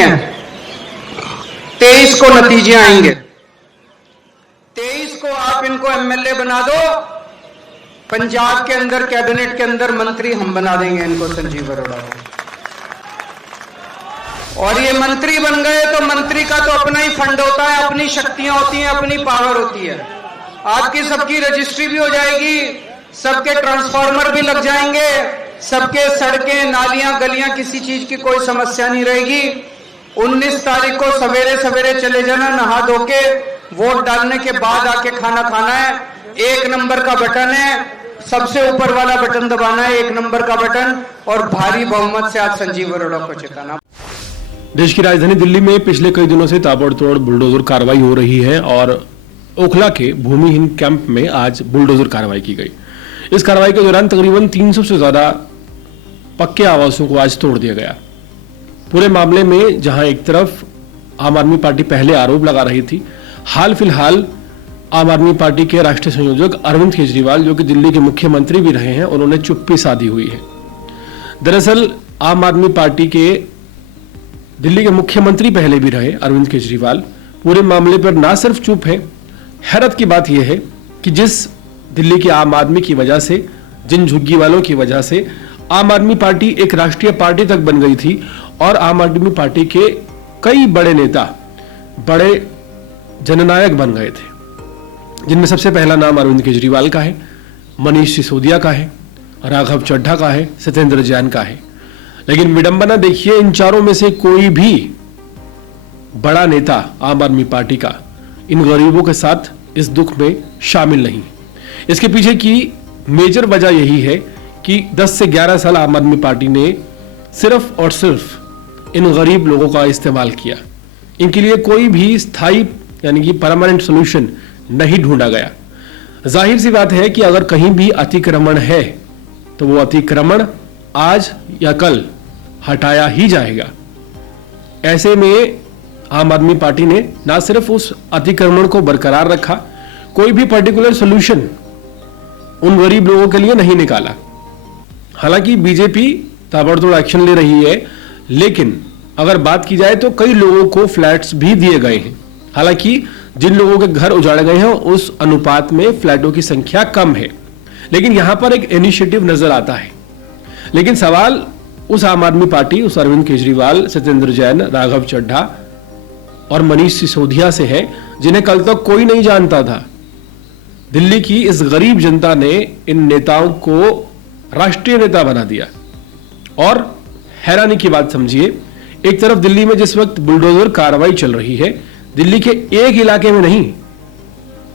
है। 23 को नतीजे आएंगे। 23 को आप इनको एमएलए बना दो, पंजाब के अंदर कैबिनेट के अंदर मंत्री हम बना देंगे इनको, संजीव अरोड़ा को। और ये मंत्री बन गए तो मंत्री का तो अपना ही फंड होता है, अपनी शक्तियां होती हैं, अपनी पावर होती है। आपकी सबकी रजिस्ट्री भी हो जाएगी, सबके ट्रांसफार्मर भी लग जाएंगे, सबके सड़कें नालियां गलियां किसी चीज की कोई समस्या नहीं रहेगी। 19 तारीख को सवेरे सवेरे चले जाना, नहा धो के वोट डालने के बाद आके खाना खाना है। 1 नंबर का बटन है, सबसे ऊपर वाला बटन दबाना है, 1 नंबर का बटन, और भारी बहुमत से आज संजीव अरोड़ा को जिताना। देश की राजधानी दिल्ली में पिछले कई दिनों से ताबड़तोड़ बुलडोजर कार्रवाई हो रही है और ओखला के भूमिहीन कैंप में आज बुलडोजर कार्रवाई की गई। इस कार्रवाई के दौरान तकरीबन 300 से ज्यादा पक्के आवासों को आज तोड़ दिया गया। पूरे मामले में जहां एक तरफ आम आदमी पार्टी पहले आरोप लगा रही थी, हाल फिलहाल आम आदमी पार्टी के राष्ट्रीय संयोजक अरविंद केजरीवाल, जो कि दिल्ली के मुख्यमंत्री भी रहे हैं, उन्होंने चुप्पी साधी हुई है। दरअसल आम आदमी पार्टी के दिल्ली के मुख्यमंत्री पहले भी रहे अरविंद केजरीवाल पूरे मामले पर ना सिर्फ चुप है, हैरत की बात यह है कि जिस दिल्ली के आम आदमी की वजह से, जिन झुग्गी वालों की वजह से आम आदमी पार्टी एक राष्ट्रीय पार्टी तक बन गई थी और आम आदमी पार्टी के कई बड़े नेता, बड़े जननायक बन गए थे, जिनमें सबसे पहला नाम अरविंद केजरीवाल का है, मनीष सिसोदिया का है, राघव चड्ढा का है, सत्येंद्र जैन का है। लेकिन विडंबना देखिए, इन चारों में से कोई भी बड़ा नेता आम आदमी पार्टी का इन गरीबों के साथ इस दुख में शामिल नहीं। इसके पीछे की मेजर वजह यही है कि 10 से 11 साल आम आदमी पार्टी ने सिर्फ और सिर्फ इन गरीब लोगों का इस्तेमाल किया। इनके लिए कोई भी स्थायी यानी कि परमानेंट सोल्यूशन नहीं ढूंढा गया। जाहिर सी बात है कि अगर कहीं भी अतिक्रमण है तो वो अतिक्रमण आज या कल हटाया ही जाएगा। ऐसे में आम आदमी पार्टी ने ना सिर्फ उस अतिक्रमण को बरकरार रखा, कोई भी पर्टिकुलर सॉल्यूशन उन गरीब लोगों के लिए नहीं निकाला। हालांकि बीजेपी ताबड़तोड़ एक्शन ले रही है, लेकिन अगर बात की जाए तो कई लोगों को फ्लैट्स भी दिए गए हैं। हालांकि जिन लोगों के घर उजाड़े गए हैं उस अनुपात में फ्लैटों की संख्या कम है, लेकिन यहां पर एक इनिशिएटिव नजर आता है। लेकिन सवाल उस आम आदमी पार्टी, उस अरविंद केजरीवाल, सत्येंद्र जैन, राघव चड्ढा और मनीष सिसोदिया से है, जिन्हें कल तक कोई नहीं जानता था। दिल्ली की इस गरीब जनता ने इन नेताओं को राष्ट्रीय नेता बना दिया। और हैरानी की बात समझिए, एक तरफ दिल्ली में जिस वक्त बुलडोजर कार्रवाई चल रही है, दिल्ली के एक इलाके में नहीं,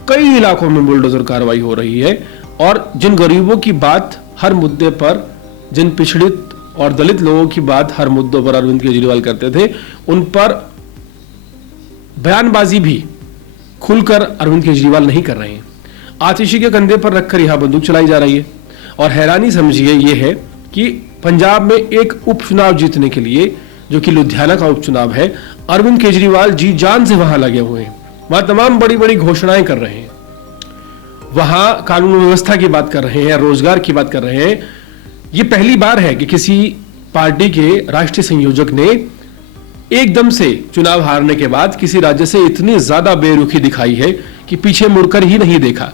कई इलाकों में बुलडोजर कार्रवाई हो रही है। और जिन गरीबों की बात हर मुद्दे पर, जिन पिछड़ित और दलित लोगों की बात हर मुद्दों पर अरविंद केजरीवाल करते थे, उन पर बयानबाजी भी खुलकर अरविंद केजरीवाल नहीं कर रहे हैं। आतिशी के कंधे पर रखकर यहां बंदूक चलाई जा रही है। और हैरानी समझिए यह है कि पंजाब में एक उपचुनाव जीतने के लिए, जो कि लुधियाना का उपचुनाव है, अरविंद केजरीवाल जी जान से वहां लगे हुए हैं। वहां तमाम बड़ी बड़ी घोषणाएं कर रहे हैं, वहां कानून व्यवस्था की बात कर रहे हैं, रोजगार की बात कर रहे हैं। ये पहली बार है कि किसी पार्टी के राष्ट्रीय संयोजक ने एकदम से चुनाव हारने के बाद किसी राज्य से इतनी ज्यादा बेरुखी दिखाई है कि पीछे मुड़कर ही नहीं देखा।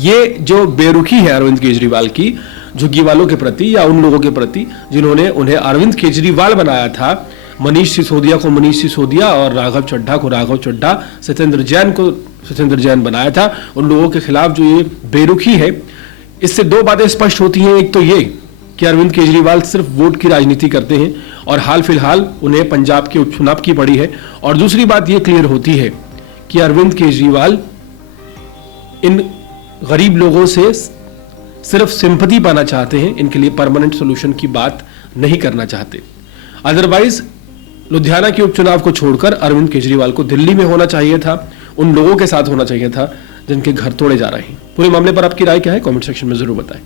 ये जो बेरुखी है अरविंद केजरीवाल की झुग्गी वालों के प्रति या उन लोगों के प्रति जिन्होंने उन्हें अरविंद केजरीवाल बनाया था, मनीष सिसोदिया को मनीष सिसोदिया और राघव चड्ढा को राघव चड्ढा, सत्येंद्र जैन को सत्येंद्र जैन बनाया था, उन लोगों के खिलाफ जो ये बेरुखी है, इससे दो बातें स्पष्ट होती हैं। एक तो ये कि अरविंद केजरीवाल सिर्फ वोट की राजनीति करते हैं और हाल फिलहाल उन्हें पंजाब के उपचुनाव की पड़ी है। और दूसरी बात ये क्लियर होती है कि अरविंद केजरीवाल इन गरीब लोगों से सिर्फ सिंपैथी पाना चाहते हैं, इनके लिए परमानेंट सॉल्यूशन की बात नहीं करना चाहते। अदरवाइज लुधियाना के उपचुनाव को छोड़कर अरविंद केजरीवाल को दिल्ली में होना चाहिए था, उन लोगों के साथ होना चाहिए था जिनके घर तोड़े जा रहे हैं। पूरे मामले पर आपकी राय क्या है, कमेंट सेक्शन में जरूर बताएं।